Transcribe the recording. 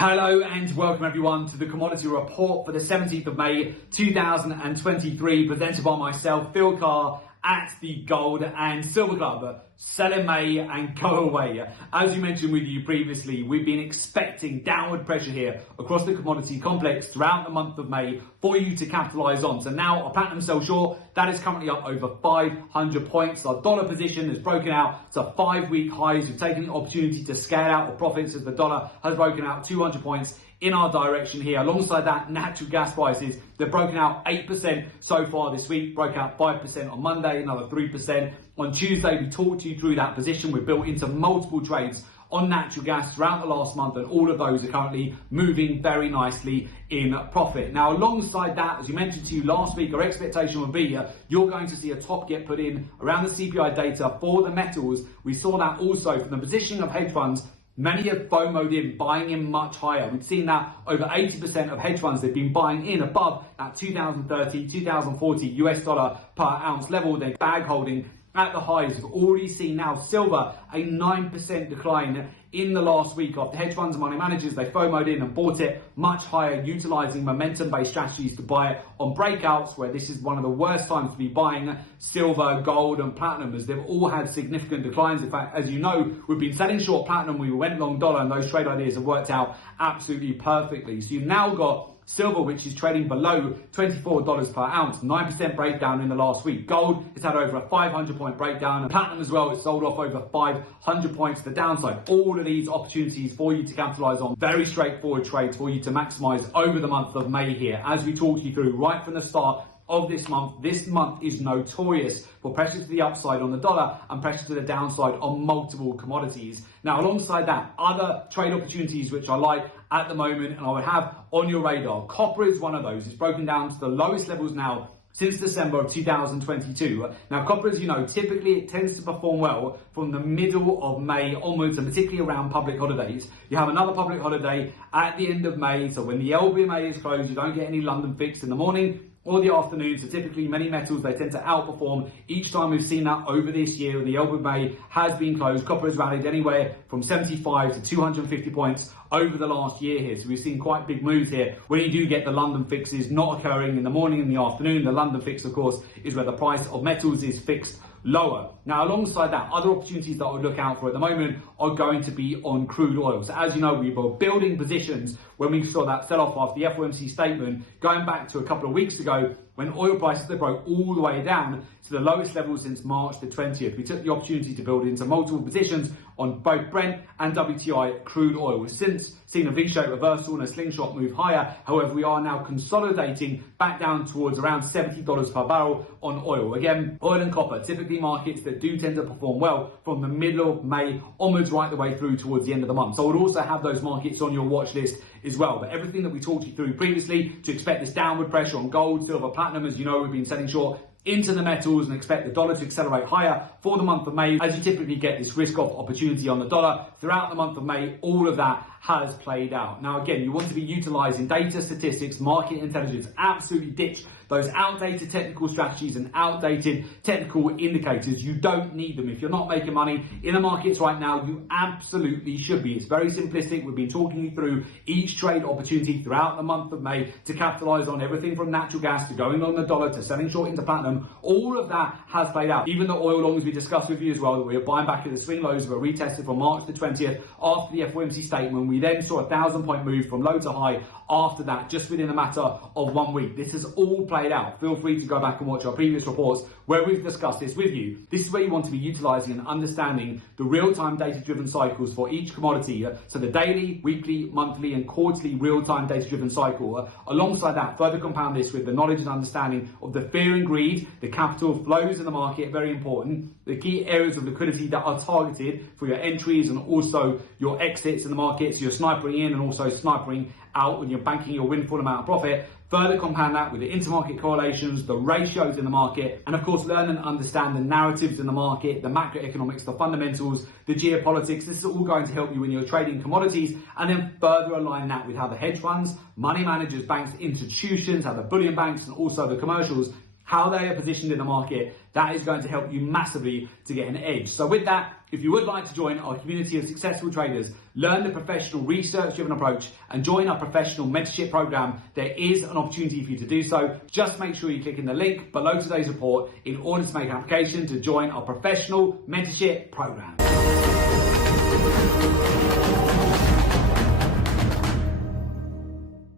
Hello and welcome everyone to the Commodity Report for the 17th of May 2023, presented by myself, Phil Carr, at the Gold and Silver Club. Sell in May and go away. As we mentioned with you previously, we've been expecting downward pressure here across the commodity complex throughout the month of May for you to capitalise on. So now our platinum sell short, that is currently up over 500 points. Our dollar position has broken out to 5-week highs. We've taken the opportunity to scale out the profits as the dollar has broken out 200 points in our direction here. Alongside that, natural gas prices, they've broken out 8% so far this week, broke out 5% on Monday, another 3% on Tuesday. We talked you through that position. We're built into multiple trades on natural gas throughout the last month, and all of those are currently moving very nicely in profit. Now, alongside that, as we mentioned to you last week, our expectation would be you're going to see a top get put in around the CPI data for the metals. We saw that also from the positioning of hedge funds. Many have FOMO'd in, buying in much higher. We've seen that over 80% of hedge funds, they've been buying in above that 2030, 2040 US dollar per ounce level. They're bag holding at the highs. We've already seen now silver a 9% decline in the last week after hedge funds and money managers, they FOMO'd in and bought it much higher, utilizing momentum-based strategies to buy it on breakouts, where this is one of the worst times to be buying silver, gold and platinum, as they've all had significant declines. In fact, as you know, we've been selling short platinum, we went long dollar, and those trade ideas have worked out absolutely perfectly. So you've now got silver, which is trading below $24 per ounce, 9% breakdown in the last week. Gold has had over a 500-point breakdown, and platinum as well, it's sold off over 500 points to the downside. All of these opportunities for you to capitalize on, very straightforward trades for you to maximize over the month of May here. As we talked you through right from the start of this month is notorious for pressure to the upside on the dollar and pressure to the downside on multiple commodities. Now, alongside that, other trade opportunities which I like at the moment and I would have on your radar. Copper is one of those. It's broken down to the lowest levels now since December of 2022. Now, copper, as you know, typically it tends to perform well from the middle of May onwards, and particularly around public holidays. You have another public holiday at the end of May, so when the LBMA is closed, you don't get any London fix in the morning or the afternoon. So typically many metals, they tend to outperform each time. We've seen that over this year, and the LBMA has been closed. Copper has rallied anywhere from 75 to 250 points over the last year here. So we've seen quite big moves here when you do get the London fixes not occurring in the morning and the afternoon. The London fix, of course, is where the price of metals is fixed lower. Now, alongside that, other opportunities that I would look out for at the moment are going to be on crude oil. So as you know, we were building positions when we saw that sell-off after the FOMC statement, going back to a couple of weeks ago when oil prices, they broke all the way down to the lowest level since March the 20th. We took the opportunity to build into multiple positions on both Brent and WTI crude oil. We've since seen a V-shaped reversal and a slingshot move higher. However, we are now consolidating back down towards around $70 per barrel on oil. Again, oil and copper, typically markets that do tend to perform well from the middle of May onwards right the way through towards the end of the month. So I would also have those markets on your watch list as well. But everything that we talked you through previously, to expect this downward pressure on gold, silver, platinum, as you know, we've been selling short into the metals and expect the dollar to accelerate higher for the month of May, as you typically get this risk-off opportunity on the dollar throughout the month of May. All of that has played out. Now, again, you want to be utilizing data, statistics, market intelligence. Absolutely ditch those outdated technical strategies and outdated technical indicators. You don't need them. If you're not making money in the markets right now, you absolutely should be. It's very simplistic. We've been talking you through each trade opportunity throughout the month of May to capitalize on everything from natural gas to going on the dollar to selling short into platinum. All of that has played out. Even the oil longs we discussed with you as well, that we were buying back at the swing lows, were retested from March the 20th after the FOMC statement. We then saw a 1,000-point move from low to high after that, just within a matter of 1 week. This has all played out. Feel free to go back and watch our previous reports where we've discussed this with you. This is where you want to be utilizing and understanding the real-time data-driven cycles for each commodity. So the daily, weekly, monthly and quarterly real-time data-driven cycle. Alongside that, further compound this with the knowledge and understanding of the fear and greed, the capital flows in the market, very important. The key areas of liquidity that are targeted for your entries and also your exits in the markets. You're snipering in and also snipering out when you're banking your windfall amount of profit. Further compound that with the intermarket correlations, the ratios in the market, and of course learn and understand the narratives in the market, the macroeconomics, the fundamentals, the geopolitics. This is all going to help you when you're trading commodities, and then further align that with how the hedge funds, money managers, banks, institutions, how the bullion banks and also the commercials, how they are positioned in the market. That is going to help you massively to get an edge. So with that, if you would like to join our community of successful traders, learn the professional research-driven approach, and join our professional mentorship program, there is an opportunity for you to do so. Just make sure you click in the link below today's report in order to make an application to join our professional mentorship program.